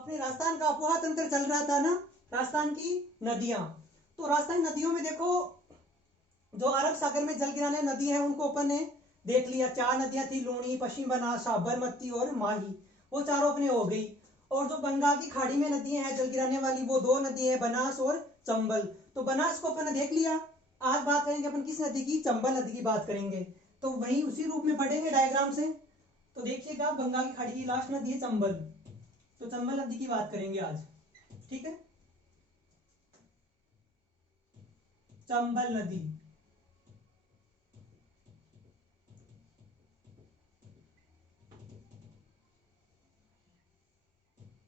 अपने राजस्थान का अपोहा तंत्र चल रहा था ना, राजस्थान की नदियां। तो राजस्थानी नदियों में देखो, जो अरब सागर में जल गिराने नदी है उनको अपन ने देख लिया। 4 नदियां थी, लूणी, पश्चिम बनास, साबरमती और माही। वो चारों अपने हो गई। और जो बंगाल की खाड़ी में नदियां हैं जल गिराने वाली, वो 2 नदी है, बनास और चंबल। तो बनास को अपन ने देख लिया। आज बात करेंगे अपन किस नदी की? चंबल नदी की बात करेंगे। तो वही उसी रूप में पढ़ेंगे डायग्राम से। तो देखिएगा, बंगाल की खाड़ी की लास्ट नदी है चंबल। तो चंबल नदी की बात करेंगे आज, ठीक है। चंबल नदी,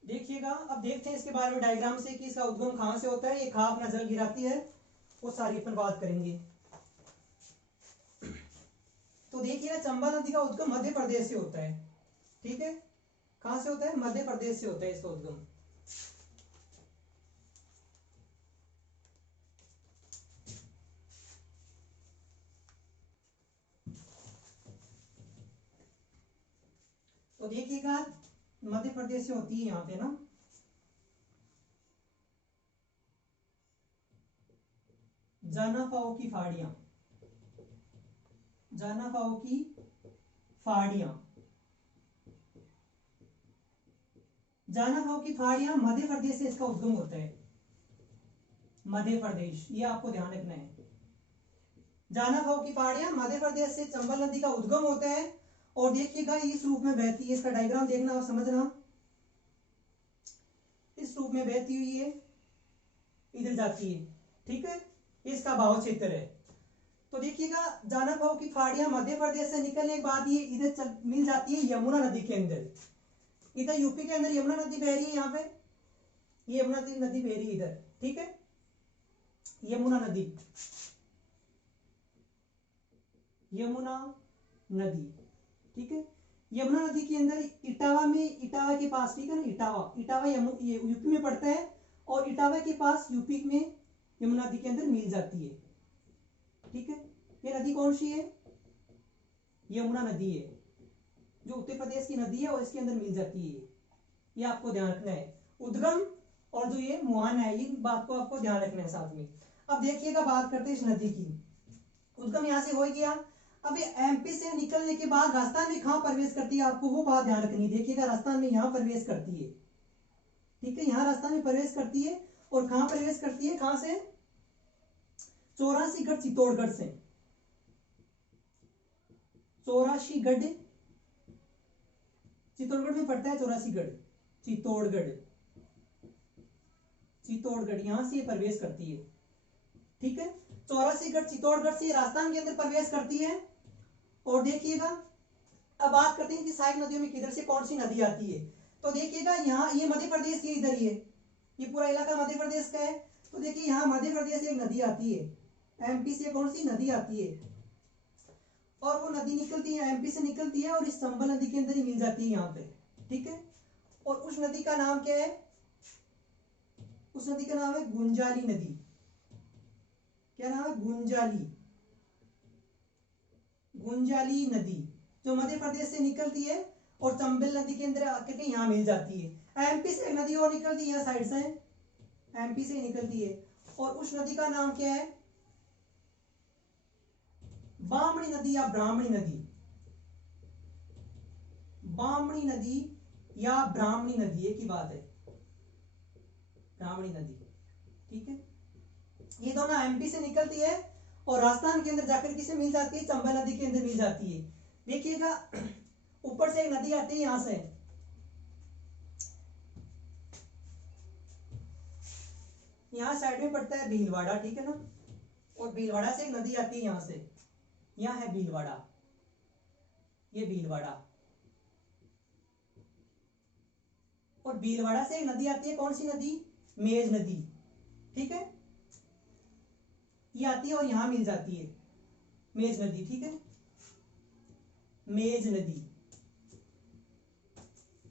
देखिएगा। अब देखते हैं इसके बारे में डायग्राम से कि इसका उद्गम कहां से होता है। ये कहां अपना जल गिराती है, वो सारी अपन बात करेंगे। तो देखिएगा, चंबल नदी का उद्गम मध्य प्रदेश से होता है, ठीक है। कहां से होता है? मध्य प्रदेश से होता है इसका उद्गम। तो देखिएगा, मध्य प्रदेश से होती है यहां पे ना। जानाफाओ की फाड़ियां, जानाफाओ की फाड़ियां, जानाफाओ की फाड़ियां मध्य प्रदेश से इसका उद्गम होता है। मध्य प्रदेश, ये आपको ध्यान रखना है। जानाफाओ की पहाड़ियां मध्य प्रदेश से चंबल नदी का उद्गम होता है। और देखिएगा, इस रूप में बहती है। इसका डायग्राम देखना और समझना। इस रूप में बहती हुई है, इधर जाती है, ठीक है। इसका भाव क्षेत्र है। तो देखिएगा, जानाफाओ की पहाड़ियां मध्य प्रदेश से निकलने के बाद ये इधर मिल जाती है यमुना नदी के अंदर। इधर यूपी के अंदर यमुना नदी बह रही है, यहाँ पे ये यमुना नदी बह रही है इधर, ठीक है। यमुना नदी, यमुना नदी, ठीक है। यमुना नदी के अंदर इटावा में, इटावा के पास, ठीक है ना, इटावा, इटावा ये यूपी में पड़ता है। और इटावा के पास यूपी में यमुना नदी के अंदर मिल जाती है, ठीक है। ये नदी कौन सी है? यमुना नदी है, जो उत्तर प्रदेश की नदी है और इसके अंदर मिल जाती है। ये आपको ध्यान रखना है। उद्गम और जो ये मुहाना है, ये बात को आपको ध्यान रखना है साथ में। अब देखिएगा, बात करते हैं इस नदी की। उद्गम यहां से हो गया। अब ये एमपी से निकलने के बाद राजस्थान में कहां प्रवेश करती है, आपको वो बात ध्यान रखनी है। देखिएगा, राजस्थान में यहां प्रवेश करती है, ठीक है। यहां राजस्थान में प्रवेश करती है। और कहां प्रवेश करती है? कहां से? 84गढ़ चित्तौड़गढ़ से। 84गढ़ चित्तौड़गढ़ में पड़ता है। 84गढ़ चित्तौड़गढ़, चित्तौड़गढ़ यहां से प्रवेश करती है, ठीक है। 84गढ़ चित्तौड़गढ़ से राजस्थान के अंदर प्रवेश करती है। और देखिएगा, अब बात करते हैं कि सहायक नदियों में किधर से कौन सी नदी आती है। तो देखिएगा, यहाँ ये मध्य प्रदेश की इधर ही है, ये पूरा इलाका मध्य प्रदेश का है। तो देखिए, यहाँ मध्य प्रदेश से एक नदी आती है, एमपी से कौन सी नदी आती है। और वो नदी निकलती है, एमपी से निकलती है और इस चंबल नदी के अंदर ही मिल जाती है यहाँ पे, ठीक है। और उस नदी का नाम क्या है? उस नदी का नाम है गुंजाली नदी। क्या नाम है? गुंजाली, गुंजाली नदी, जो मध्य प्रदेश से निकलती है और चंबल नदी के अंदर आकर के यहाँ मिल जाती है। एमपी से एक नदी और निकलती है साइड से, एमपी से निकलती है। और उस नदी का नाम क्या है? बामणी नदी या ब्राह्मणी नदी, बामणी नदी या ब्राह्मणी नदी, एक ही बात है, ब्राह्मणी नदी, ठीक है। ये दोनों एमपी से निकलती है और राजस्थान के अंदर जाकर किसे मिल जाती है? चंबल नदी के अंदर मिल जाती है। देखिएगा, ऊपर से एक नदी आती है यहां से, यहां साइड में पड़ता है भीलवाड़ा, ठीक है ना। और भीलवाड़ा से एक नदी आती है यहां से, यहां है भीलवाड़ा, ये भीलवाड़ा। और भीलवाड़ा से एक नदी आती है, कौन सी नदी? मेज नदी, ठीक है। ये आती है और यहां मिल जाती है, मेज नदी, ठीक है। मेज नदी,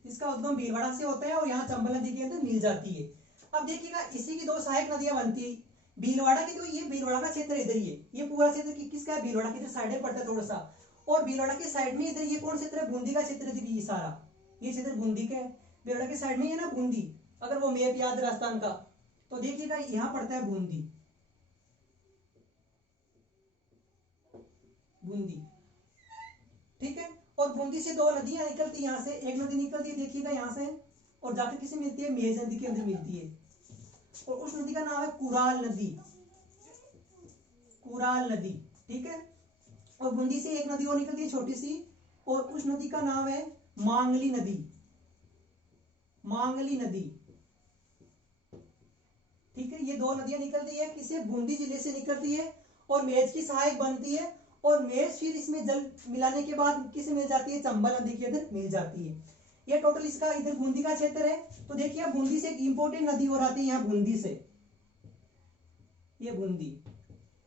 इसका उद्गम भीलवाड़ा से होता है और यहाँ चंबल नदी के अंदर मिल जाती है। अब देखिएगा, इसी की 2 सहायक नदियां बनती है। भीलवाड़ा की, तो ये भीलवाड़ा का क्षेत्र इधर ही है, ये पूरा क्षेत्र किसका है? भीलवाड़ा की। इधर साइड में पड़ता है थोड़ा सा। और भीलवाड़ा के साइड में इधर ये कौन क्षेत्र है? बूंदी का क्षेत्र है ये सारा, ये क्षेत्र बूंदी का है। बेवड़ा के साइड में है ना बूंदी, अगर वो मैप याद है राजस्थान का तो देखिएगा यहाँ पड़ता है बूंदी, बूंदी, ठीक है। और बूंदी से दो नदियां निकलती यहाँ से, एक नदी निकलती है देखिएगा यहाँ से और जाकर किसे मिलती है, मेज नदी के अंदर मिलती है, और उस नदी का नाम है कुराल नदी, कुराल नदी, ठीक है। और बूंदी से एक नदी और निकलती है छोटी सी, और उस नदी का नाम है मांगली नदी, मांगली नदी, ठीक है। ये दो नदियां निकलती है किसे, बूंदी जिले से निकलती है और मेज की सहायक बनती है, और मेज फिर इसमें जल मिलाने के बाद किसे मिल जाती है, चंबल नदी के अंदर मिल जाती है। ये टोटल इसका इधर बूंदी का क्षेत्र है। तो देखिए बूंदी से एक इंपॉर्टेंट नदी और आती है यहाँ बूंदी से, ये बूंदी,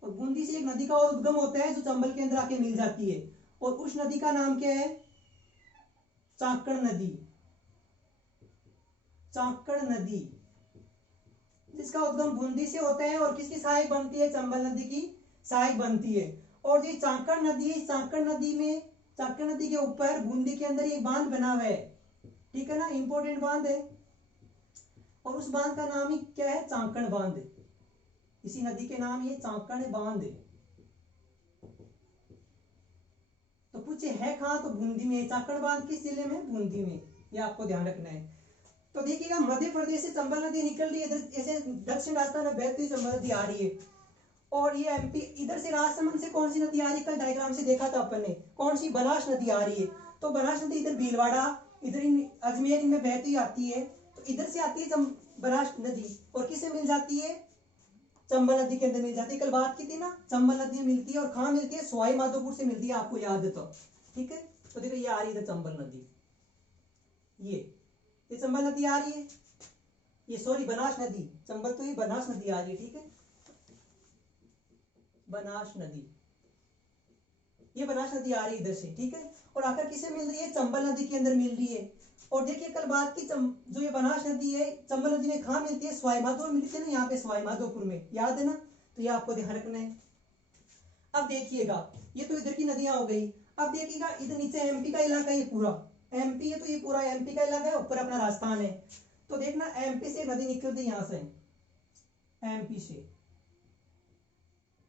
और बूंदी से एक नदी का और उद्गम होता है जो चंबल के अंदर आके मिल जाती है, और उस नदी का नाम क्या है, चाकण नदी, चाकण नदी, जिसका उद्गम बूंदी से होता है और किसकी सहायक बनती है, चंबल नदी की सहायक बनती है। और ये चाकण नदी है, चाकण नदी में, चाकण नदी के ऊपर बूंदी के अंदर एक बांध बना हुआ है, ठीक है ना, इंपॉर्टेंट बांध है, और उस बांध का नाम ही क्या है, चाकण बांध, इसी नदी के नाम ये चाकण बांध। तो पूछे है कहां, तो बूंदी में, चाकण बांध किस जिले में, बूंदी में, ये आपको ध्यान रखना है। तो देखिएगा मध्य प्रदेश से चंबल नदी निकल रही है, ऐसे दक्षिण राजस्थान में बहती चंबल नदी आ रही है, और ये एमपी, इधर से राजसमंद से कौन सी नदी आ रही है, कल डायग्राम से देखा था अपन ने, कौन सी, बनास नदी आ रही है। तो बनास नदी इधर भीलवाड़ा, इधर अजमेर में बहती आती है, तो इधर से आती है बनास नदी, और किसे मिल जाती है, चंबल नदी के अंदर मिल जाती है। कल बात की थी ना, चंबल नदी मिलती है, और कहाँ मिलती है, सवाई माधोपुर से मिलती है, आपको याद है तो, ठीक है। तो देखो ये आ रही है चंबल नदी, ये चंबल नदी आ रही है, ये सॉरी बनास नदी, चंबल तो ये बनास नदी आ रही है, ठीक है, बनास नदी, ये बनास नदी आ रही है इधर से, ठीक है, और आकर किसे मिल रही है, चंबल नदी के अंदर मिल रही है। और देखिए कल बात की, जो ये बनास नदी है, चंबल नदी में कहाँ मिलती है, सवाई माधोपुर मिलती है ना, यहाँ पे सवाई माधोपुर में, याद है ना, तो ये आपको ध्यान रखना है। अब देखिएगा ये तो इधर की नदियां हो गई, अब देखिएगा इधर नीचे एमपी का इलाका, ये पूरा एमपी है, तो ये पूरा एमपी का इलाका है, ऊपर अपना राजस्थान है। तो देखना एमपी से नदी निकलती है यहां से, एमपी से,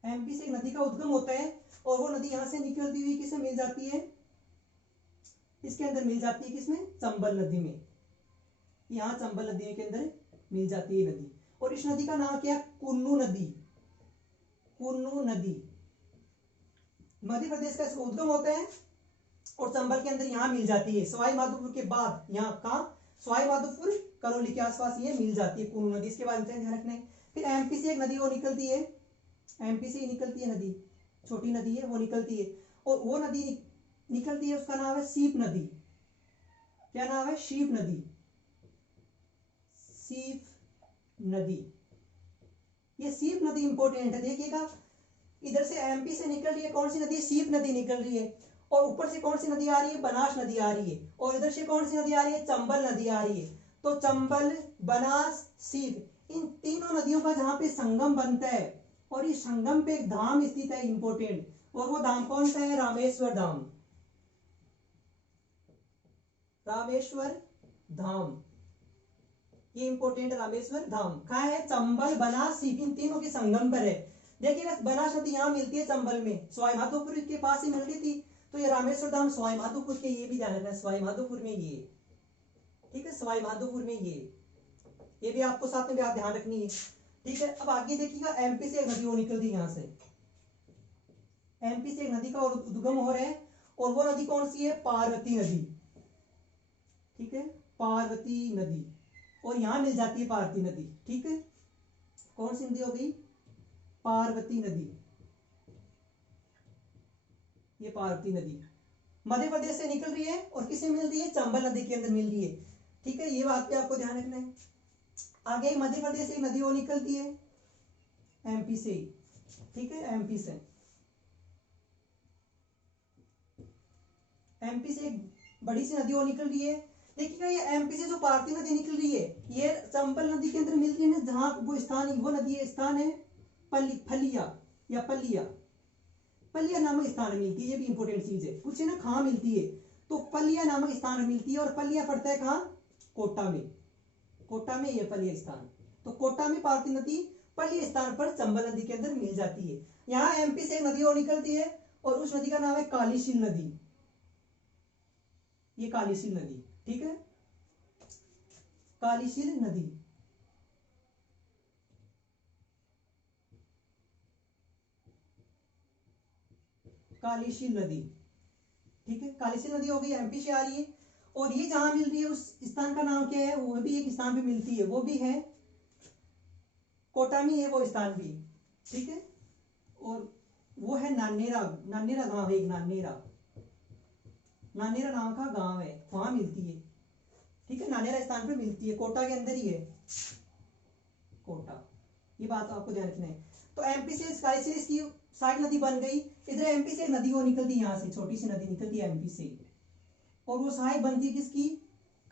एमपी से एक नदी का उद्गम होता है, और वो नदी यहां से निकलती हुई किसे मिल जाती है, इसके अंदर मिल जाती है, किसमें, चंबल नदी में, यहाँ चंबल नदी के अंदर मिल जाती है नदी। और इस नदी का नाम क्या है, कुन्नू नदी, कुन्नू नदी, मध्य प्रदेश का इसका उद्गम होता है, और चंबल के अंदर यहाँ मिल जाती है, सवाई माधोपुर के बाद, यहाँ कहाँ, सवाई माधोपुर करौली के आसपास ये मिल जाती है कुन्नू नदी, इसके बाद ध्यान रखना है। फिर एमपी से एक नदी और निकलती है, एमपी से ही निकलती है नदी, छोटी नदी है वो निकलती है, और वो नदी निकलती है, उसका नाम है सीप नदी, क्या नाम है, शीप नदी, सीप नदी, ये सीप नदी इंपॉर्टेंट है। देखिएगा इधर से एमपी से निकल रही है कौन सी नदी, सीप नदी निकल रही है, और ऊपर से कौन सी नदी आ रही है, बनास नदी आ रही है, और इधर से कौन सी नदी आ रही है, चंबल नदी आ रही है। तो चंबल, बनास, सीप, इन तीनों नदियों का जहां पे संगम बनता है, और इस संगम पे एक धाम स्थित है इंपॉर्टेंट, और वो धाम कौन सा है, रामेश्वर धाम, रामेश्वर धाम, ये इंपॉर्टेंट रामेश्वर धाम कहाँ है, चंबल, बनास, सीप, इन तीनों के संगम पर है। देखिएगा बनास नदी यहाँ मिलती है चंबल में, सवाई माधोपुर के पास ही मिल रही थी, तो ये रामेश्वर धाम सवाई माधोपुर के, ये भी ध्यान रखना, सवाई माधोपुर में ये, ठीक है, सवाई माधोपुर में ये भी आपको साथ में ध्यान रखनी है, ठीक है। अब आगे देखिएगा एमपी से एक नदी और निकलती है, यहाँ से एमपी से एक नदी का उद्गम हो रहा है, और वो नदी कौन सी है, पार्वती नदी, ठीक है, पार्वती नदी, और यहां मिल जाती है पार्वती नदी, ठीक है, कौन सी नदी हो गई, पार्वती नदी, ये पार्वती नदी मध्य प्रदेश से निकल रही है, और किसे मिल रही है, चंबल नदी के अंदर मिल रही है, ठीक है, ये बात पे आपको ध्यान रखना है। आगे मध्य प्रदेश से नदी वो निकलती है, एमपी से, ठीक है, एमपी से एक बड़ी सी नदी वो निकल रही है। देखिएगा ये एमपी से जो पार्वती नदी निकल रही है, ये चंबल नदी के अंदर मिल रही है ना, जहां वो स्थान, वो नदी है, स्थान है फलिया या पलिया, पलिया नामक स्थान में मिलती है, ये भी इंपॉर्टेंट चीज है, पूछे ना कहाँ मिलती है, तो पलिया नामक स्थान में मिलती है, और पलिया पड़ता है कहाँ, कोटा में, कोटा में ये पल्लीय स्थान। तो कोटा में पार्वती नदी पल्लीय स्थान पर चंबल नदी के अंदर मिल जाती है। यहाँ एमपी से एक नदी और निकलती है और उस नदी का नाम है कालीशील नदी। ये कालीशील नदी, ठीक है, कालीशील नदी। कालीशील नदी, ठीक है, कालीशील नदी हो गई, एमपी से आ रही है। और ये जहां मिल रही है उस स्थान का नाम क्या है, वो भी एक स्थान पे मिलती है, वो भी है कोटा में है वो स्थान भी, ठीक है। और वो है नानेरा, नानेरा गांव है एक, नानेरा, नानेरा नाम का गांव है, वहां मिलती है, ठीक है, नानेरा स्थान पे मिलती है, कोटा के अंदर ही है कोटा। ये बात आपको ध्यान रखना है। तो एमपी से कालीशील इसकी सहायक नदी बन गई। इधर एमपी से नदी वो निकलती है, यहाँ से छोटी सी नदी निकलती है एमपी से, और वो सहायक बनती है किसकी,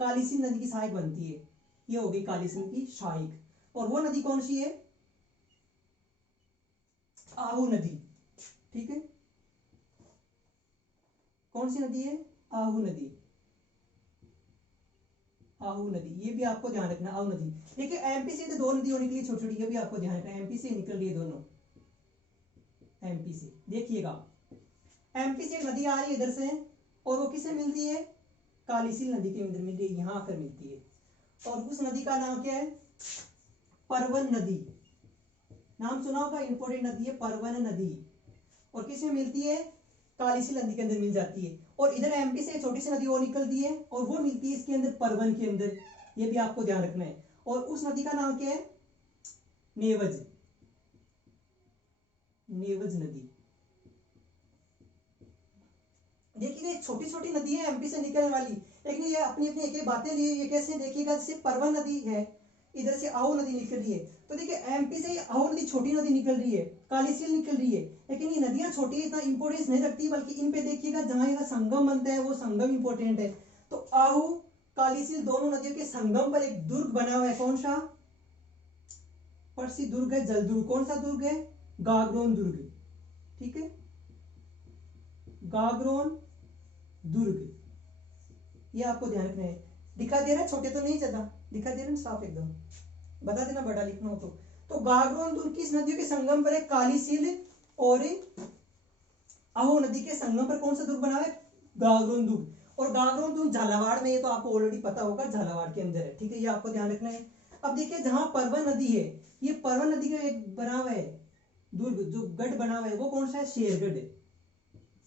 कालीशील नदी की सहायक बनती है। ये हो गई कालीशील की सहायक। और वो नदी कौन सी है, आहू नदी, ठीक है, कौन सी नदी है, आहू नदी, आहू नदी, ये भी आपको ध्यान रखना, आहू नदी। देखिए एमपी से तो दो नदी निकली छोटी छोटी, ये भी आपको ध्यान रखना, एमपी से निकल रही है दोनों, एमपी से, देखिएगा एमपी से एक नदी आ रही है इधर से, और वो किससे मिलती है, कालीशील नदी के अंदर मिल रही है, यहां आकर मिलती है। और उस नदी का नाम क्या है, परवन नदी, नाम सुना होगा, इंपोर्टेंट नदी है परवन नदी। और किसमें मिलती है, कालीशील नदी के अंदर मिल जाती है। और इधर एमपी से छोटी सी नदी और निकलती है, और वो मिलती है इसके अंदर परवन के अंदर, ये भी आपको ध्यान रखना है। और उस नदी का नाम क्या है, नेवज, नेवज नदी। देखिए छोटी छोटी नदी है एमपी से निकलने वाली, लेकिन ये अपनी अपनी एक एक बातें ली, ये कैसे देखिएगा, जैसे परवन नदी है, इधर से आहू नदी निकल रही है, तो देखिए एमपी से आहू नदी छोटी नदी निकल रही है, कालीशील निकल रही है, लेकिन ये नदियां छोटी इतना इंपोर्टेंस नहीं रखती, बल्कि इन पे देखिएगा जहां इनका संगम बनता है वो संगम इंपोर्टेंट है। तो आहू कालीशील दोनों नदियों के संगम पर एक दुर्ग बना हुआ है, कौन सा, प्रसिद्ध दुर्ग है, जल दुर्ग। कौन सा दुर्ग है, गागरोन दुर्ग, ठीक है, गागरोन दुर्ग, ये आपको ध्यान रखना है। दिखा दे रहा है, छोटे तो नहीं ज्यादा दिखा दे रहे हैं, साफ एकदम, बता देना बड़ा लिखना हो तो गागरोन दुर्ग किस नदियों के संगम पर है, कालीशील और आहू नदी के संगम पर कौन सा दुर्ग बना है, गागरोन दुर्ग। और गागरोन दुर्ग झालावाड़ में, ये तो आपको ऑलरेडी पता होगा, झालावाड़ के अंदर है, ठीक है, ये आपको ध्यान रखना है। अब देखिए जहां परवन नदी है, ये परवन नदी का एक बना हुआ है दुर्ग, जो गढ़ बना हुआ है, वो कौन सा है, शेरगढ़,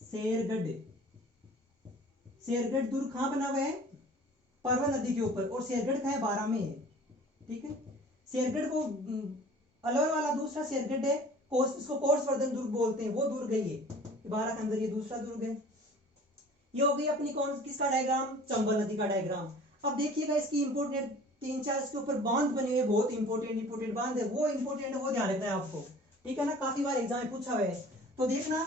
शेरगढ़, शेरगढ़ दुर्ग कहां बना हुआ है, परवन नदी के ऊपर। और शेरगढ़ कहां है, बारां में है, ठीक है। शेरगढ़ को अलवर वाला दूसरा शेरगढ़ है, इसको कोर्सवर्धन दुर्ग बोलते हैं, वो दुर्ग है ये, बारां के अंदर ये दूसरा दुर्ग है। ये हो गई अपनी कौन किसका डायग्राम, चंबल नदी का डायग्राम। अब देखिएगा इसकी इंपोर्टेंट तीन चार इसके ऊपर बांध बने हुए, बहुत इंपोर्टेंट बांध है, वो इंपोर्टेंट है, वो ध्यान रखना है आपको, ठीक है ना, काफी बार एग्जाम में पूछा हुआ है। तो देखना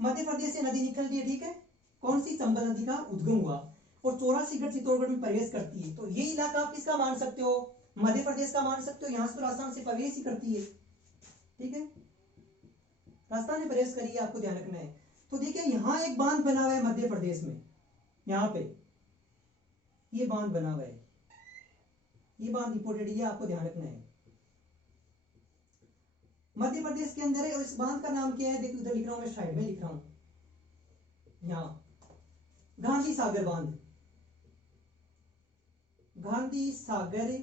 मध्य प्रदेश से नदी निकल रही है, ठीक है, कौन सी, चंबल नदी का उद्गम हुआ, और 84 चित्तौड़गढ़ में प्रवेश करती है। तो ये इलाका आप किसका मान सकते हो, मध्य प्रदेश का मान सकते हो, यहां से तो राजस्थान से प्रवेश ही करती है, ठीक है, राजस्थान में प्रवेश करिए, आपको ध्यान रखना है। तो देखिए यहां एक बांध बना हुआ है मध्य प्रदेश में, यहाँ पे ये बांध बना हुआ है, ये बांध इंपोर्टेंट, ये आपको ध्यान रखना है, मध्य प्रदेश के अंदर है। और इस बांध का नाम क्या है, देखो इधर लिख रहा हूं मैं, साइड में लिख रहा हूं, यहाँ गांधी सागर बांध, गांधी सागर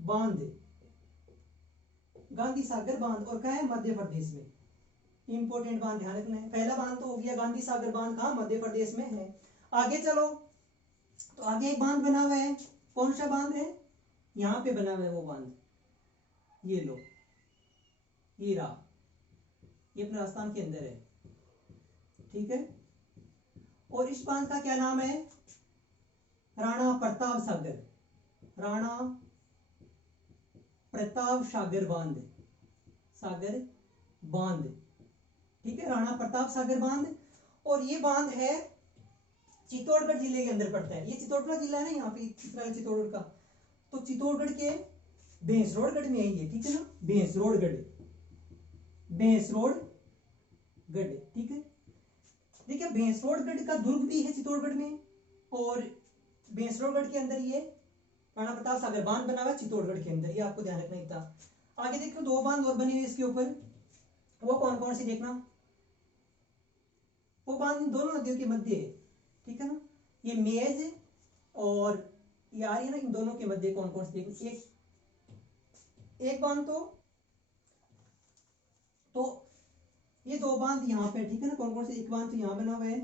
बांध, गांधी सागर बांध, और क्या है, मध्य प्रदेश में, इंपोर्टेंट बांध ध्यान रखना है। पहला बांध तो हो गया गांधी सागर बांध, कहां, मध्य प्रदेश में है। आगे चलो, तो आगे एक बांध बना हुआ है, कौन सा बांध है, यहां पे बना हुआ है वो बांध, ये लो, ये रहा, ये अपने राजस्थान के अंदर है, ठीक है। और इस बांध का क्या नाम है, राणा प्रताप सागर, राणा प्रताप सागर बांध, सागर बांध, ठीक है, राणा प्रताप सागर बांध। और ये बांध है चित्तौड़गढ़ जिले के अंदर पड़ता है, ये चित्तौड़गढ़ जिला है ना, यहाँ पे चित्तौड़गढ़ का, तो चित्तौड़गढ़ के भैंसरोडगढ़ में है ये, ठीक है ना, भैंसरोडगढ़, भैंसरोडगढ़, ठीक है। देखिए भैंसरोडगढ़ का दुर्ग भी है चित्तौड़गढ़ में, और बेंसरोगढ़ के अंदर ये राणा प्रताप सागर बांध बना हुआ है चित्तौड़गढ़ के अंदर, ये आपको ध्यान रखना ही था। आगे देखो 2 बांध और बनी हुई इसके ऊपर, वो कौन कौन सी देखना, वो बांध दोनों नदियों के मध्य है, ठीक है ना, ये मेज और ये आ रही है ना, इन दोनों के मध्य कौन कौन सी देखना। एक बांध तो ये 2 बांध यहाँ पे, ठीक है ना, कौन कौन से, एक बांध तो यहाँ बना हुआ है,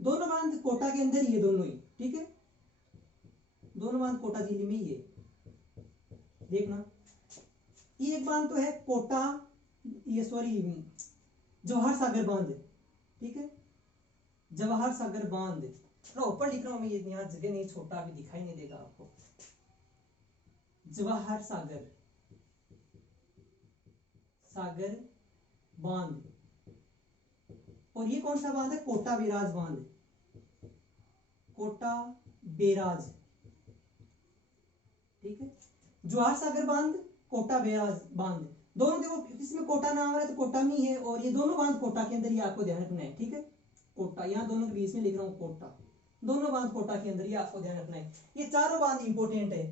दोनों बांध कोटा के अंदर ही है दोनों ही, ठीक है, दोनों बांध कोटा जिले में ही है, देखना। ये एक बांध तो है कोटा, ये सॉरी जवाहर सागर बांध, ठीक है, जवाहर सागर बांध, थोड़ा ऊपर लिख रहा हूं मैं, ये यहाँ जगह नहीं, छोटा अभी दिखाई नहीं देगा आपको, जवाहर सागर बांध। और ये कौन सा बांध है, कोटा बेराज बांध, कोटा बेराज, ठीक है, जवाहर सागर बांध, कोटा बेराज बांध, दोनों देखो, इसमें कोटा नाम है तो कोटा में है, और ये दोनों बांध कोटा के अंदर, ये आपको ध्यान रखना है, ठीक है, कोटा, यहाँ दोनों के बीच में लिख रहा हूँ कोटा, दोनों बांध कोटा के अंदर, ये आपको ध्यान रखना है। ये चारों बांध इंपोर्टेंट है,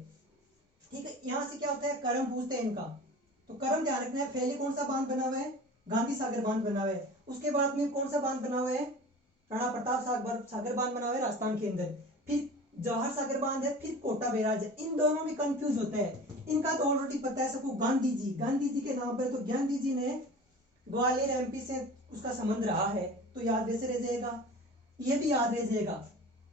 ठीक है। यहाँ से क्या होता है, करम पूछते हैं इनका, तो करम ध्यान रखना है। पहले कौन सा बांध बना हुआ है, गांधी सागर बांध बना हुआ है, उसके बाद में कौन सा बांध बना हुआ है, राणा प्रताप सागर बांध बना हुआ है राजस्थान के अंदर, फिर जवाहर सागर बांध है, फिर कोटा बैराज है। इन दोनों में कंफ्यूज होता है, इनका तो ऑलरेडी पता है सबको, गांधी जी के नाम पर, तो गांधी जी ने ग्वालियर एमपी से उसका संबंध रहा है, तो याद वैसे रह जाएगा, ये भी याद रह जाएगा।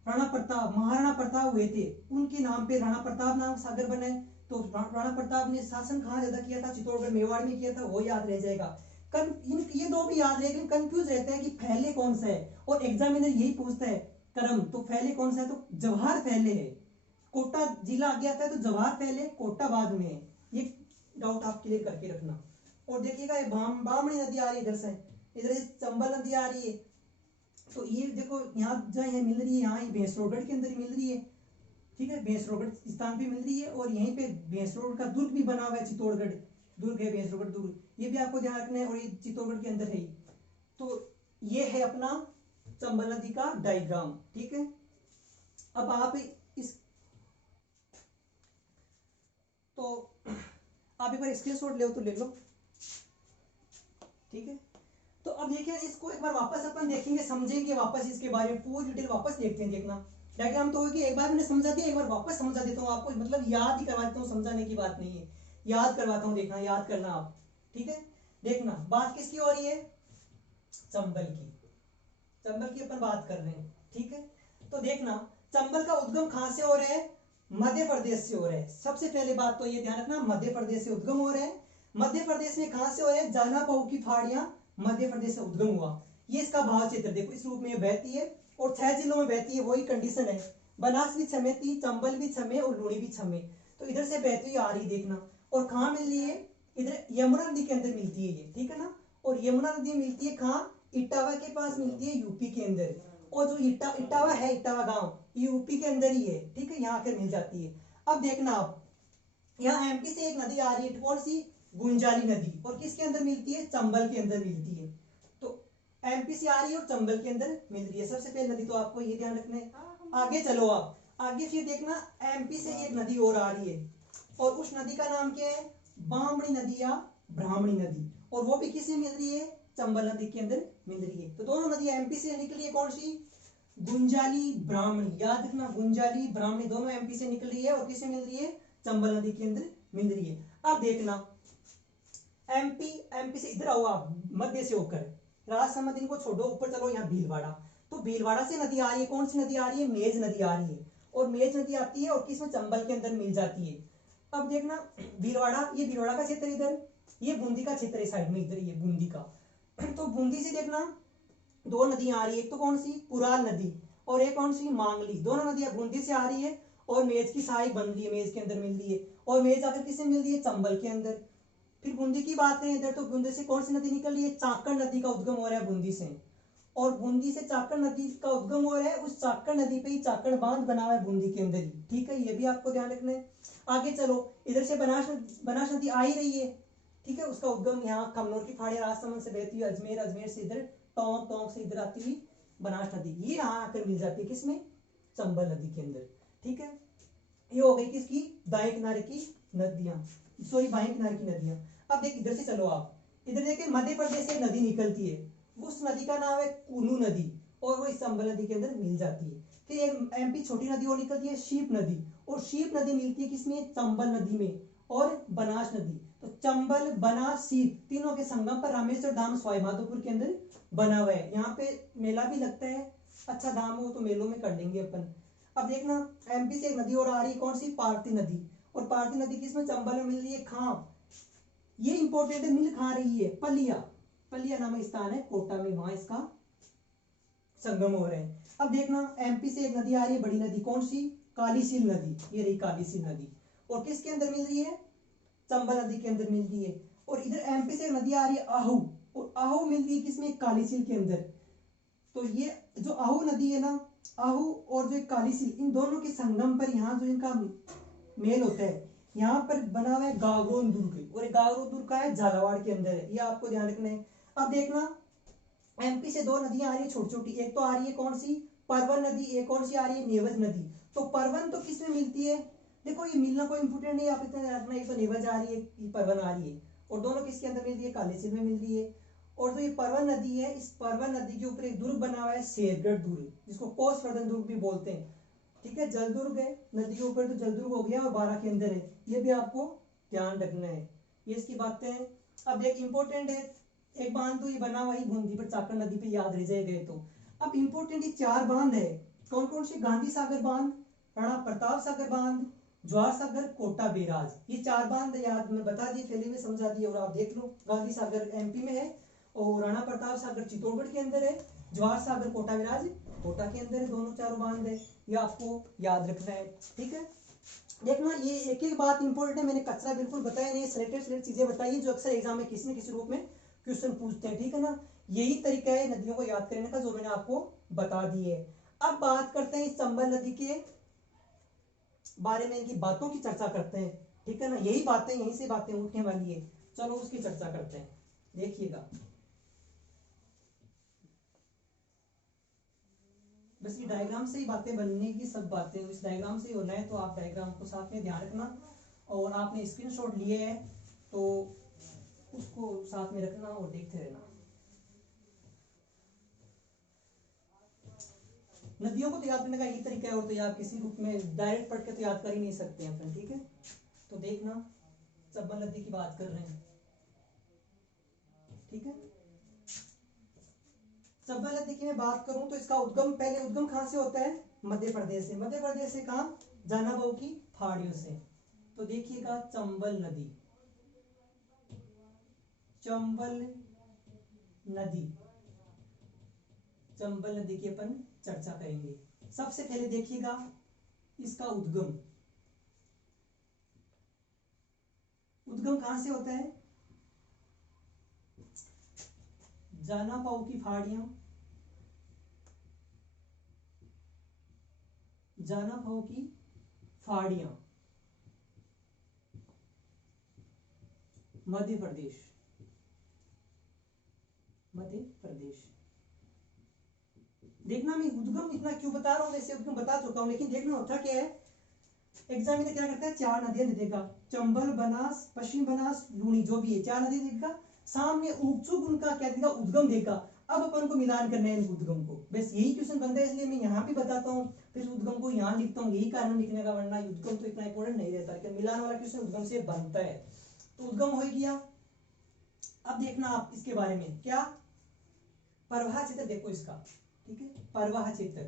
राणा प्रताप, महाराणा प्रताप हुए थे, उनके नाम पे राणा प्रताप नाम सागर बने, तो राणा प्रताप ने शासन कहाँ ज्यादा किया था, चित्तौड़गढ़ मेवाड़ में किया था, वो याद रह जाएगा। ये दो भी याद रहेगा, कंफ्यूज रहते हैं कि पहले कौन सा है, और एग्जामिनर यही पूछता है करम, तो पहले कौन सा है, तो जवाहर पहले है, कोटा जिला आगे आता है, तो जवाहर पहले, कोटा बाद में है, ये डाउट आप क्लियर करके रखना। और देखिएगा ये बामणी नदी आ रही है इधर से, इधर चंबल नदी आ रही है, तो ये देखो यहाँ जहाँ मिल रही है, यहाँ बेंसरोगढ़ के अंदर ही मिल रही है, ठीक है, बेंसरोगढ़ स्थान पे मिल रही है, और यहीं पे बेंसरोगढ़ का दुर्ग भी बना हुआ है, चित्तौड़गढ़ दुर्ग है, बेंसरोगढ़ दुर्ग, ये भी आपको ध्यान रखना है, और ये चित्तौड़गढ़ के अंदर है। तो ये है अपना चंबल नदी का डायग्राम, ठीक है। अब आप इस तो आप एक बार स्क्रीनशॉट ले तो ले लो, ठीक है। तो अब देखिए इसको एक बार वापस अपन देखेंगे, समझेंगे वापस इसके बारे में पूरी डिटेल वापस देखते हैं। देखना डायग्राम तो होगी, एक बार मैंने समझा दिया, एक बार वापस समझा देता हूँ आपको, मतलब याद ही करवा देता हूँ, समझाने की बात नहीं है, याद करवाता हूँ, देखना याद करना आप, ठीक है। देखना बात किसकी हो रही है, चंबल की अपन बात कर रहे हैं, ठीक है। तो देखना चंबल का उद्गम कहां से हो रहा है, मध्य प्रदेश से हो रहा है। सबसे पहले बात तो ये ध्यान रखना, मध्य प्रदेश से उद्गम हो रहा है। मध्य प्रदेश में कहां से हो रहा है, जानापऊ की फाड़ियां मध्य प्रदेश से उद्गम हुआ। ये इसका भाव क्षेत्र देखो, इस रूप में बहती है और 6 जिलों में बहती है, वही कंडीशन है, बनास भी छमे थी, चंबल भी छमे और लूणी भी छमे, तो इधर से बहती हुई आ रही देखना। और कहां मिल रही है, इधर यमुना नदी के अंदर मिलती है ये, ठीक है ना। और यमुना नदी मिलती है कहां, इटावा के पास मिलती है, यूपी के अंदर। और जो इटावा है, इटावा गांव, ये यूपी के अंदर ही है, ठीक है, यहाँ आकर मिल जाती है। अब देखना आप, यहाँ एमपी से एक नदी आ रही है, कौन सी, गुंजाली नदी, और किसके अंदर मिलती है, चंबल के अंदर मिलती है। तो एमपी से आ रही है और चंबल के अंदर मिल रही है, सबसे पहले नदी तो आपको ये ध्यान रखना है। आगे चलो आप, आगे फिर देखना एमपी से एक नदी और आ रही है, और उस नदी का नाम क्या है, बामणी नदी या ब्राह्मणी नदी, और वो भी किससे मिल रही है, चंबल नदी के अंदर मिल रही है। तो दोनों नदी एमपी से निकली है, कौन सी, गुंजाली ब्राह्मणी, याद रखना, गुंजाली ब्राह्मणी दोनों एमपी से निकल रही है, और किससे मिल रही है, चंबल नदी के अंदर मिल रही है। अब देखना एमपी से इधर आओ आप, मध्य से होकर राजसमंद इनको छोड़ो, ऊपर चलो यहाँ भीलवाड़ा, तो भीलवाड़ा से नदी आ रही है, कौन सी नदी आ रही है, मेज नदी आ रही है, और मेज नदी आती है और किसमें, चंबल के अंदर मिल जाती है। अब देखना भीलवाड़ा, ये भीलवाड़ा का क्षेत्र इधर, ये बूंदी का क्षेत्र साइड में, इधर ये बूंदी का। तो बूंदी से देखना 2 नदियां आ रही है, एक तो कौन सी, पुराल नदी, और एक कौन सी, मांगली, दोनों नदियां बूंदी से आ रही है, और मेज की सहायक बन रही है, मेज के अंदर मिल रही है, और मेज आकर किससे मिल रही है, चंबल के अंदर। फिर बूंदी की बात करें इधर, तो बूंदी से कौन सी नदी निकल रही है, चाकण नदी का उद्गम हो रहा है बूंदी से, और बूंदी से चाकण नदी का उद्गम हो रहा है, उस चाकण नदी पे ही चाकण बांध बना हुआ है बूंदी के अंदर ही, ठीक है, ये भी आपको ध्यान रखना है। आगे चलो, इधर से बनास नदी आ ही रही है, ठीक है, उसका उद्गम यहाँ कमनौर की फाड़िया राजसमंद से बहती हुई अजमेर से इधर टोंक से इधर आती हुई बनास नदी, ये यहाँ आकर मिल जाती है, किसमें, चंबल नदी के अंदर। ठीक है, ये हो गई किसकी, दाएं किनारे की नदियां, सॉरी बाएं किनारे की नदियां। अब देख इधर से चलो, आप इधर देखिए मध्य प्रदेश से नदी निकलती है, उस नदी का नाम है कूनू नदी, और वो इस चंबल नदी के अंदर मिल जाती है। फिर एक एमपी छोटी नदी और निकलती है शीप नदी, और शीप नदी मिलती है किसमें, चंबल नदी में और बनास नदी। तो चंबल बनास शीप तीनों के संगम पर रामेश्वर धाम सवाईमाधोपुर के अंदर बना हुआ है। यहाँ पे मेला भी लगता है, अच्छा धाम हो तो मेलों में कर लेंगे अपन। अब देखना एमपी से एक नदी और आ रही है, कौन सी, पार्थी नदी, और पार्थी नदी किसमें, चंबल में मिल रही है, खाप, ये इंपॉर्टेंट है, मिल खा रही है, पलिया, पलिया नामक स्थान है कोटा में, वहां इसका संगम हो रहे हैं। अब देखना एमपी से एक नदी आ रही है, बड़ी नदी, कौन सी, कालीसील नदी, ये रही कालीसील नदी, और किसके अंदर मिल रही है, चंबल नदी के अंदर मिल रही है। और इधर एमपी से एक नदी आ रही है आहू, और आहू मिल रही है किसमें, कालीसील के अंदर। तो ये जो आहू नदी है ना, आहू और जो कालीसील, इन दोनों के संगम पर यहाँ जो इनका मेल होता है, यहाँ पर बना हुआ है गागरोन दुर्ग, और गागरोन दुर्ग का है झालावाड़ के अंदर है, ये आपको ध्यान रखना है। अब देखना एमपी से दो नदियां आ रही है छोटी छोटी, एक तो आ रही है कौन सी, परवन नदी, एक कौन सी आ रही है, नेवज नदी। तो परवन तो किसमें मिलती है, देखो ये मिलना कोई इंपोर्टेंट नहीं, आप इतना ध्यान रखना, एक तो नेवज आ रही है, ये परवन आ रही है, और दोनों किसके अंदर मिल रही है, कालीसिंध में मिल रही है। और जो ये परवन नदी है, इस परवन नदी के ऊपर एक दुर्ग बना हुआ है, शेरगढ़ दुर्ग, जिसको कोसवर्धन दुर्ग भी बोलते हैं। ठीक है, जलदुर्ग है नदी के ऊपर, तो जलदुर्ग हो गया, और 12 के अंदर है, ये भी आपको ध्यान रखना है, ये इसकी बातें हैं। अब एक इंपॉर्टेंट है, एक बांध तो ये बना हुआ ही बूंदी पर चाकण नदी पे, याद रह जाएगा तो। अब इंपॉर्टेंट ये 4 बांध है, कौन कौन से, गांधी सागर बांध, राणा प्रताप सागर बांध, जवाहर सागर, कोटा बैराज, ये 4 बांध याद मैं बता दिए, पहले में समझा दिए, और आप देख लो, गांधी सागर एमपी में है, और राणा प्रताप सागर चित्तौड़गढ़ के अंदर है, जवाहर सागर कोटा बैराज कोटा के अंदर है, दोनों चारों बांध है, ये आपको याद रखना है। ठीक है, देखना ये एक एक बात इंपॉर्टेंट है, मैंने कचरा बिल्कुल बताया नहीं, सिलेक्टेड चीजें बताई जो अक्सर एग्जाम में किसी न किसी रूप में क्वेश्चन पूछते हैं। ठीक है ना, यही तरीका है नदियों को याद करने का जो मैंने आपको बता दी है। अब बात करते हैं इस चंबल नदी के बारे में, इनकी बातों की चर्चा करते हैं। ठीक है ना, यही बातें, यहीं से बातें उठने वाली है, चलो उसकी चर्चा करते हैं, देखिएगा। बस ये डायग्राम से ही बातें बनने की, सब बातें इस डायग्राम से ही होना है, तो आप डायग्राम को साथ में ध्यान रखना, और आपने स्क्रीनशॉट लिए है तो उसको साथ में रखना और देखते रहना। नदियों को तो याद करने का यही तरीका है, और तो आप किसी रूप में डायरेक्ट पढ़ के तो याद कर ही नहीं सकते हैं अपन। ठीक है, तो देखना चंबल नदी की बात कर रहे हैं। ठीक है, चंबल नदी की मैं बात करूं तो इसका उद्गम, पहले उद्गम कहां से होता है, मध्य प्रदेश से। मध्य प्रदेश से कहां, जाना बहू की पहाड़ियों से। तो देखिएगा चंबल नदी, चंबल नदी, चंबल नदी की अपन चर्चा करेंगे। सबसे पहले देखिएगा इसका उद्गम, उद्गम कहां से होता है, जाना पाऊ की पहाड़ियां, जाना पाऊ की पहाड़ियां, मध्य प्रदेश, मध्य प्रदेश। देखना मैं उद्गम इतना क्यों बता रहा हूं, वैसे उद्गम बता चुका हूं, लेकिन देखना होता क्या है, एग्जाम में क्या करता है, 4 नदियां दे देगा, चंबल, बनास, पश्चिम बनास, लूनी, जो भी है 4 नदी देगा, सामने उपचुप उनका क्या देगा, उद्गम देगा। अब अपन को मिलान करना है इन उद्गम को, बस यही क्वेश्चन बनता है, इसलिए मैं यहाँ पे बताता हूँ, फिर उद्गम को यहाँ लिखता हूँ, यही कारण लिखने का, वरना उद्गम तो इतना इंपॉर्टेंट नहीं रहता, लेकिन मिलान वाला क्वेश्चन उद्गम से बनता है। तो उद्गम हो गया। अब देखना आप इसके बारे में क्या, परवाह क्षेत्र देखो इसका। ठीक है, परवाह क्षेत्र,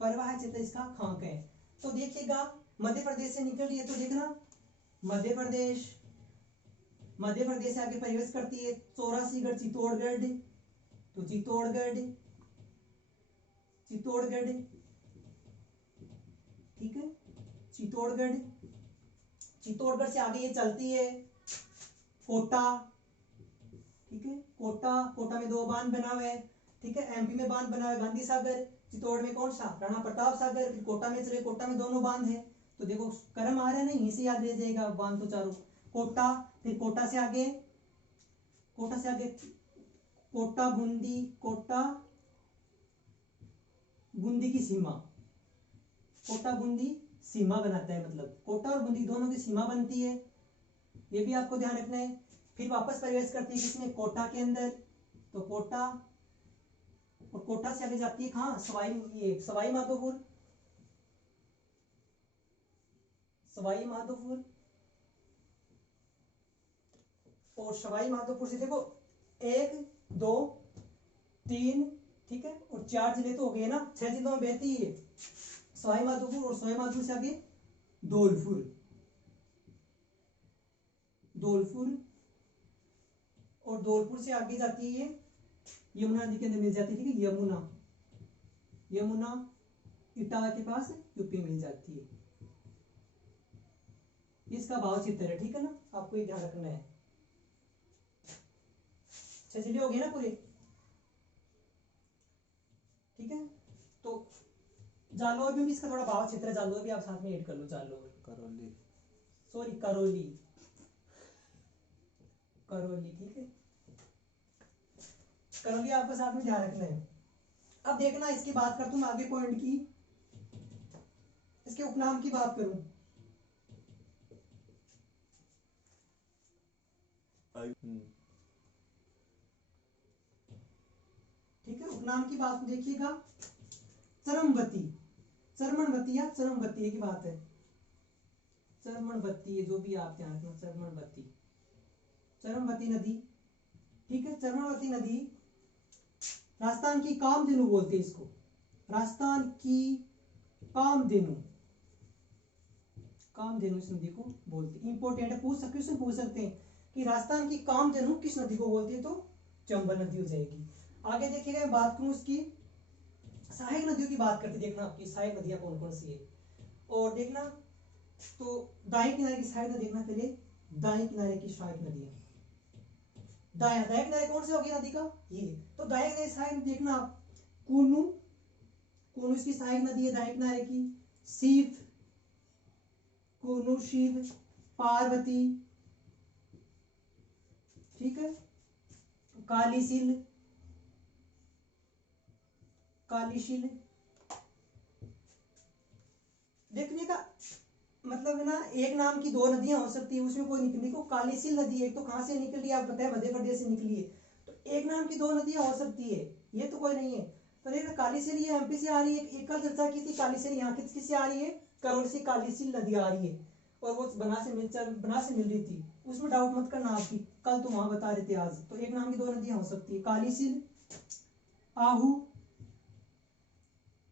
परवाह क्षेत्र इसका खाक है। तो देखिएगा मध्य प्रदेश से निकल रही है, तो देखना मध्य प्रदेश, मध्य प्रदेश से आगे प्रवेश करती है, 84गढ़ चित्तौड़गढ़, तो चित्तौड़गढ़, चित्तौड़गढ़, ठीक है, चित्तौड़गढ़, चित्तौड़गढ़ से आगे ये चलती है कोटा। ठीक है, कोटा, कोटा में 2 बांध बना हुआ है। ठीक है, एमपी में बांध बना हुआ है गांधी सागर, चित्तौड़ में कौन सा, राणा प्रताप सागर, फिर कोटा में चले, कोटा में दोनों बांध है, तो देखो क्रम आ रहा है ना, यहीं से याद रह जाएगा बांध तो चारों। कोटा, फिर कोटा से आगे, कोटा से आगे कोटा बूंदी, कोटा बूंदी की सीमा, कोटा बूंदी सीमा बनाता है, मतलब कोटा और बूंदी दोनों की सीमा बनती है, ये भी आपको ध्यान रखना है। फिर वापस प्रवेश करती है किसमें, कोटा के अंदर, तो कोटा, और कोटा से आगे जाती है कहाँ, सवाई माधोपुर, सवाई माधोपुर, और सवाई माधोपुर से देखो 1 2 3, ठीक है, और 4 जिले तो हो गए ना, 6 जिलों में बहती है सवाई माधोपुर, और सवाई माधोपुर से आगे धौलपुर, धौलपुर, और धौलपुर से आगे जाती है यमुना नदी के अंदर मिल जाती है, ठीक है, यमुना, यमुना इटावा के पास यूपी मिल जाती है। इसका भाव चित्र है, ठीक है ना, आपको ये ध्यान रखना है। 6 जिले हो गए ना पूरे, ठीक है। तो जालौर में भी इसका थोड़ा भाव चित्र है, जालौर भी आप साथ में ऐड कर लो, जालौर, करौली, सॉरी करौली, करौली, ठीक है, करौली आपको साथ में ध्यान रखना है। अब देखना, इसकी बात करता हूं आगे पॉइंट की, इसके उपनाम की बात करूं, ठीक है, उपनाम की बात देखिएगा, चरमवती, चरमनवती या चरमवती की बात है, चरमनवती, जो भी आप ध्यान रखना, चरमनवती, चरमवती नदी, ठीक है, चरमनवती नदी राजस्थान की कामधेनु बोलते हैं इसको, राजस्थान की कामधेनु, कामधेनु इस नदी को बोलते हैं। इंपॉर्टेंट है, क्वेश्चन पूछ सकते हैं कि राजस्थान की कामधेनु किस नदी को बोलती है, तो चंबल नदी हो जाएगी। आगे देखिएगा, मैं बात करूं उसकी सहायक नदियों की बात करते, देखना आपकी सहायक नदियां कौन कौन सी है, और देखना, तो दाएं किनारे की सहायक नदी देखना, पहले दाएं किनारे की सहायक नदियां, दाएं किनारे कौन से होगी नदी का, ये, तो दाएं किनारे सहायक देखना आप, कूनू, कूनू इसकी सहायक नदी है दाएं किनारे की, सीप, कूनू, शिव, पार्वती, ठीक है, कालीसिल, कालीशिल, देखने का मतलब है ना, एक नाम की 2 नदियां हो सकती है, उसमें कोई निकली को, कालीसिल नदी एक तो कहां से निकली आप बताएं, मध्य प्रदेश से निकली है, तो एक नाम की 2 नदियां हो सकती है, ये तो कोई नहीं है। तो देखना कालीसिल ये एमपी से आ रही है, एक कल चर्चा की थी, कालीसिल यहाँ किससे आ रही है, करौली से कालीसिल नदी आ रही है, और वो बना से मिल रही थी, उसमें डाउट मत करना आपकी, कल तो वहां बता रहे थे आज, तो एक नाम की 2 नदियां हो सकती है, कालीसिल, आहू,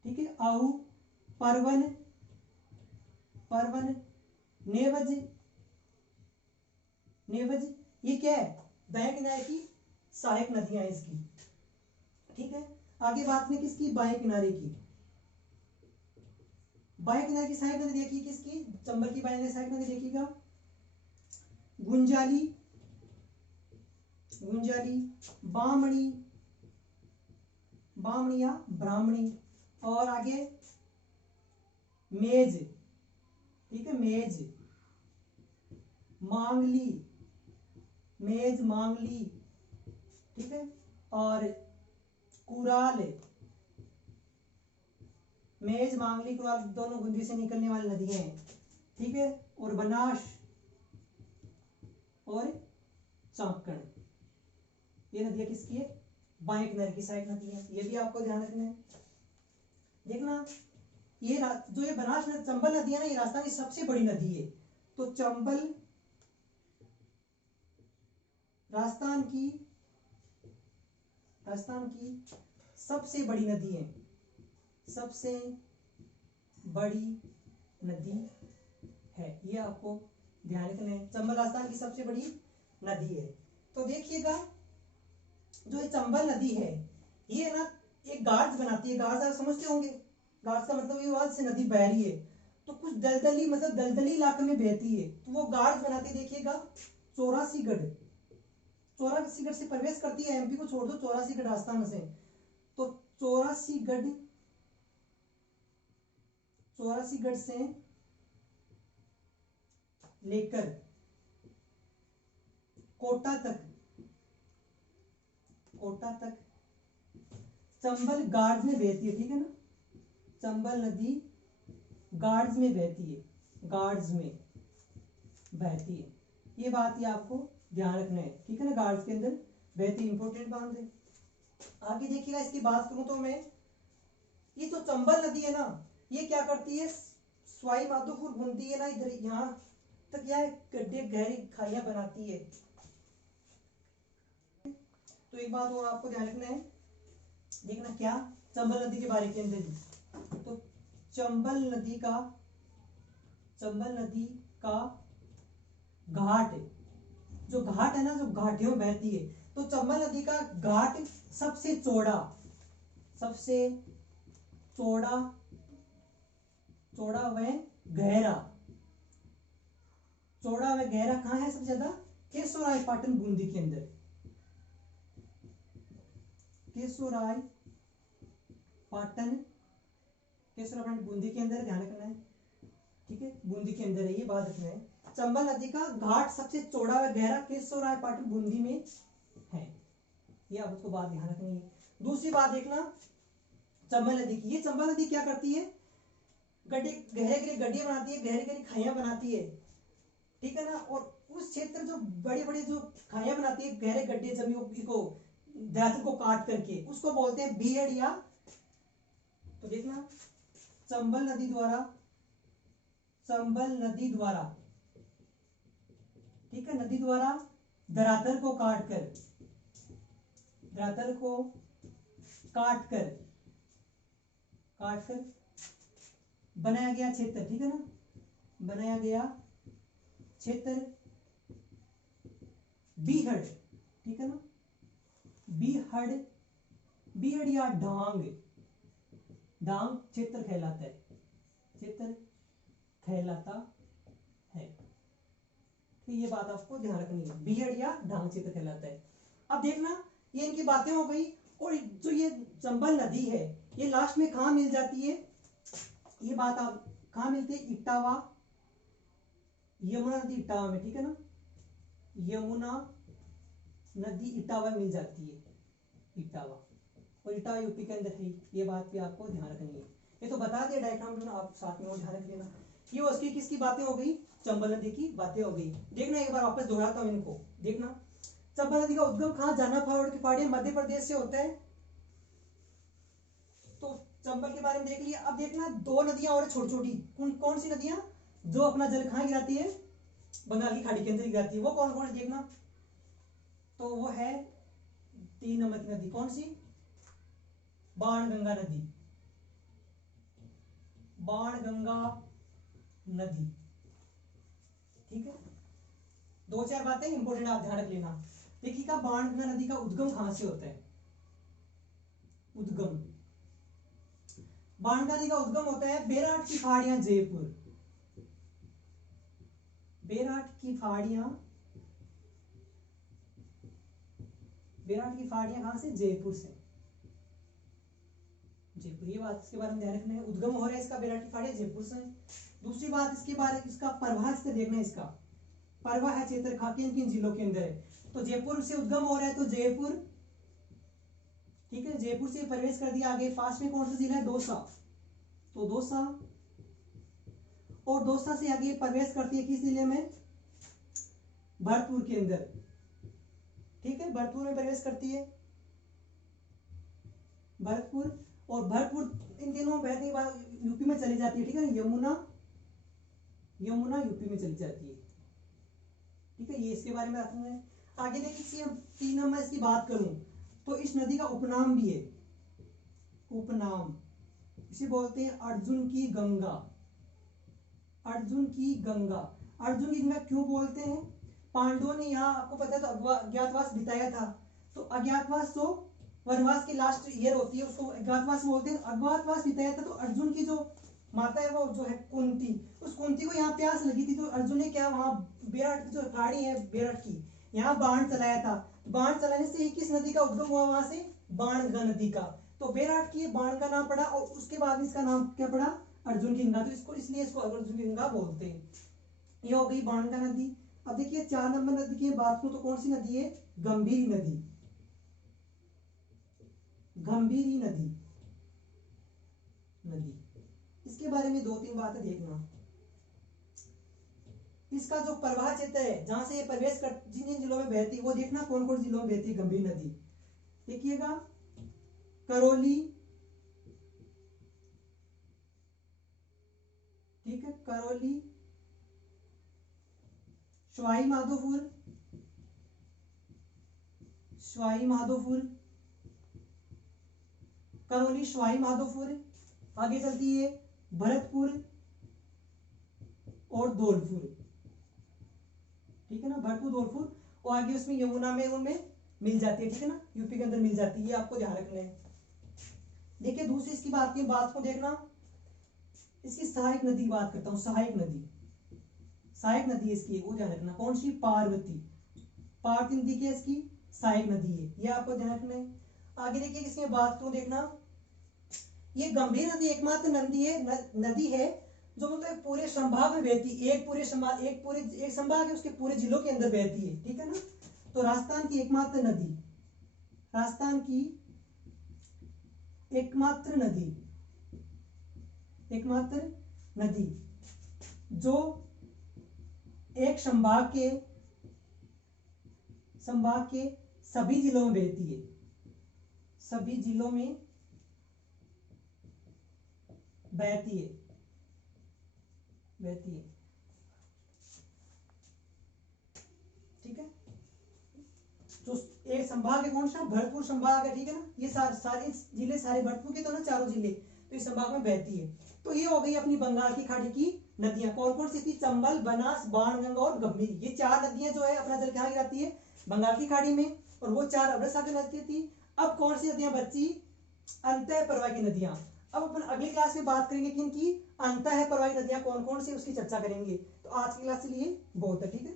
ठीक है, आहू, परवन, परवन, नेवज, नेवज, ये क्या है, दाएं किनारे की सहायक नदियां इसकी, ठीक है। आगे बात में किसकी, बाएं किनारे की, बाएं किनारे की सहायक नदी देखिए किसकी, चंबल की बाएं सहायक नदी देखिएगा, गुंजाली, गुंजाली, बामणी, बामणी या ब्राह्मणी, और आगे मेज, ठीक है, मेज, मांगली, मेज मांगली, ठीक है, और कुराल, मेज मांगली कुराल दोनों गुंदी से निकलने वाली नदियां हैं, ठीक है, और बनास और चाकण, ये नदियां किसकी है, बाएं किनारे की साइड नदी है, ये भी आपको ध्यान रखना है। देखना ये जो ये बनास नदी, चंबल नदी है ना, ये राजस्थान की सबसे बड़ी नदी है, तो चंबल राजस्थान की सबसे बड़ी नदी है, सबसे बड़ी नदी है, ये आपको ध्यान रखना है, चंबल राजस्थान की सबसे बड़ी नदी है। तो देखिएगा, जो ये चंबल नदी है, ये ना एक गार्ज बनाती है, गार्ज आप समझते होंगे, गार्ज का मतलब ये वहां से नदी बह रही है, तो कुछ दलदली मतलब दलदली इलाके में बहती है, तो वो गार्ज बनाती है, देखिएगा 84गढ़, 84गढ़ से प्रवेश करती है, एमपी को छोड़ दो, 84गढ़ राजस्थान से, तो 84गढ़ से लेकर कोटा तक चंबल गार्ज में बहती है, ठीक है ना, चंबल नदी गार्ड्स में बहती है, गार्ड्स में बहती है। ये बात ही आपको ध्यान रखना है, ठीक है ना, गार्ड्स के अंदर बहती, इंपॉर्टेंट बात है। आगे देखिएगा, इसकी बात करूं तो मैं, ये जो चंबल नदी है ना, ये क्या करती है, सवाई माधोपुर बूंदी है ना, इधर यहाँ तक यह गड्ढे गहरी खाइयां बनाती है। तो एक बात और आपको ध्यान रखना है, देखना क्या, चंबल नदी के बारे के अंदर ही, तो चंबल नदी का घाट है, जो घाट है ना, जो घाटियों में बहती है, तो चंबल नदी का घाट सबसे चौड़ा व गहरा, कहाँ है सबसे ज्यादा, केशवरायपाटन बूंदी के अंदर, केशवरायपाटन बूंदी के अंदर, ध्यान रखना है, ठीक है, बूंदी के अंदर है, ये बात रखना है। चंबल नदी का घाट सबसे चौड़ा व गहरा केशवरायपाटन बूंदी में है, ये आप उसको बात ध्यान रखनी है। दूसरी बात देखना चंबल नदी की, ये चंबल नदी क्या करती है, गड्ढे गहरे गड्ढे बनाती है, गहरी खाइयां बनाती है, ठीक है ना, और उस क्षेत्र जो बड़े बड़े जो खाइयां बनाती है, गहरे गड्ढे जमीन को धरातल को काट करके, उसको बोलते हैं बीहड़, या तो देखना चंबल नदी द्वारा, ठीक है, नदी द्वारा धरातल को काट कर बनाया गया क्षेत्र, ठीक है ना, बनाया गया क्षेत्र बीहड़, ठीक है ना, बीहड़ या ढांग क्षेत्र कहलाता है, तो ये बात आपको ध्यान रखनी है, बीहड़ या ढांग क्षेत्र कहलाता है। अब देखना, ये इनकी बातें हो गई, और जो ये चंबल नदी है, ये लास्ट में कहाँ मिल जाती है, ये बात आप कहाँ मिलती है, इटावा, यमुना नदी इटावा में, ठीक है ना, यमुना नदी इटावा मिल जाती है, इटावा, और इटावा यूपी के अंदर है, ये बात भी आपको ध्यान रखनी है। ये तो बता दिया डायग्राम जो ना, आप साथ में और ध्यान रख लेना। ये उसकी किसकी बातें हो गई, चंबल नदी की बातें हो गई। देखना एक बार वापस दोहराता हूं इनको, देखना चंबल नदी का उद्गम कहाँ, जाना फावड़ की पहाड़ी मध्य प्रदेश से होता है, तो चंबल के बारे में देख लिया। अब देखना दो नदियां और छोटी छोटी, कौन सी नदियां जो अपना जल कहाँ गिराती है, बंगाल की खाड़ी के अंदर गिराती है, वो कौन कौन है देखना, तो वो है 3 नंबर की नदी, कौन सी, बाणगंगा नदी, ठीक है। 2-4 बातें इंपॉर्टेंट आप ध्यान रख लेना। देखिएगा बाणगंगा नदी का उद्गम कहां से होता है, बाणगंगा नदी का उद्गम होता है बेराट की पहाड़ियां, जयपुर, बेराट की पहाड़ियां कहां से, जयपुर से, जयपुर, ये बात इसके बारे में ध्यान रखना है, उद्गम हो रहा है इसका बेराट की पहाड़ियां जयपुर से। दूसरी बात इसके बारे में, इसका प्रवाह से देखना है, इसका प्रवाह है क्षेत्र किन किन जिलों के अंदर है, तो जयपुर से उद्गम हो रहा है, तो जयपुर, ठीक है, जयपुर से प्रवेश कर दिया। आगे पास में कौन सा जिला है, दौसा, तो दौसा, और दौसा से आगे प्रवेश करती है किस जिले में, भरतपुर के अंदर, ठीक है, भरतपुर में प्रवेश करती है, भरतपुर, और भरतपुर इन दिनों बहती यूपी में चली जाती है, ठीक है, यमुना यूपी में चली जाती है, ठीक है, ये इसके बारे में रखना है। आगे देखिए 3 नंबर इसकी बात करूं तो इस नदी का उपनाम भी है, उपनाम इसे बोलते हैं अर्जुन की गंगा, अर्जुन की गंगा क्यों बोलते हैं, पांडवों ने यहाँ आपको पता है तो अज्ञातवास बिताया था, तो अज्ञातवास तो वनवास की लास्ट ईयर होती है, उसको अज्ञातवास बोलते हैं, अज्ञातवास बिताया था, तो अर्जुन की जो माता है वो जो है कुंती, उस कुंती को यहाँ प्यास लगी थी, तो अर्जुन ने क्या वहां बेरठ जो पहाड़ी है बेरठ की, यहाँ बाण चलाया था, बाण चलाने से किस नदी का उद्गम हुआ, वहां से बाणगंगा नदी का, तो बेरठ की बाण का नाम पड़ा, और उसके बाद इसका नाम क्या पड़ा, अर्जुन की गंगा, तो इसको इसलिए इसको अर्जुन की गंगा बोलते हैं। ये हो गई बाणगंगा नदी। अब देखिए 4 नंबर नदी की बात करूं तो कौन सी नदी है, गंभीरी नदी, गंभीरी नदी, नदी। इसके बारे में दो तीन बातें देखना। इसका जो प्रवाह क्षेत्र है जहां से ये प्रवेश कर जिन जिन जिलों में बहती है वो देखना कौन कौन जिलों में बहती है गंभीर नदी। देखिएगा करौली, ठीक है, करौली, सवाई माधोपुर, सवाई माधोपुर, करौली, सवाई माधोपुर, आगे चलती है भरतपुर और धौलपुर, ठीक है ना, भरतपुर धौलपुर, और आगे उसमें यमुना में उनमें मिल जाती है, ठीक है ना, यूपी के अंदर मिल जाती है, ये आपको ध्यान रखना है। देखिए दूसरी इसकी बात को देखना, इसकी सहायक नदी बात करता हूं, सहायक नदी, सहायक नदी इसकी वो ध्यान रखना कौन सी, पार्वती, पार्वती नदी की इसकी सहायक नदी है, ये आपको ध्यान रखना है। आगे देखिए इसमें बात को देखना, ये गंभीर नदी एकमात्र नदी है जो मतलब पूरे संभाग में बहती है, एक संभाग है उसके पूरे जिलों के अंदर बहती है, ठीक है ना। तो राजस्थान की एकमात्र नदी, राजस्थान की एकमात्र नदी जो एक संभाग के सभी जिलों में बहती है, सभी जिलों में बहती है, ठीक है। जो एक संभाग है कौन सा, भरतपुर संभाग है, ठीक है ना, ये सारे जिले सारे भरतपुर के तो ना चारों जिले, तो इस संभाग में बहती है। तो ये हो गई अपनी बंगाल की खाड़ी की नदियां, कौन कौन सी थी, चंबल, बनास, बाणगंगा और गंभीरी, ये चार नदियां जो है अपना जल कहाँ गिराती है, बंगाल की खाड़ी में, और वो चार अरब सागर नदियां थी। अब कौन सी नदियां बची, अंतः प्रवाह की नदियां। अब अपन अगली क्लास में बात करेंगे किनकी, अंतः प्रवाही नदियां कौन कौन सी, उसकी चर्चा करेंगे। तो आज की क्लास के लिए बहुत है, ठीक है।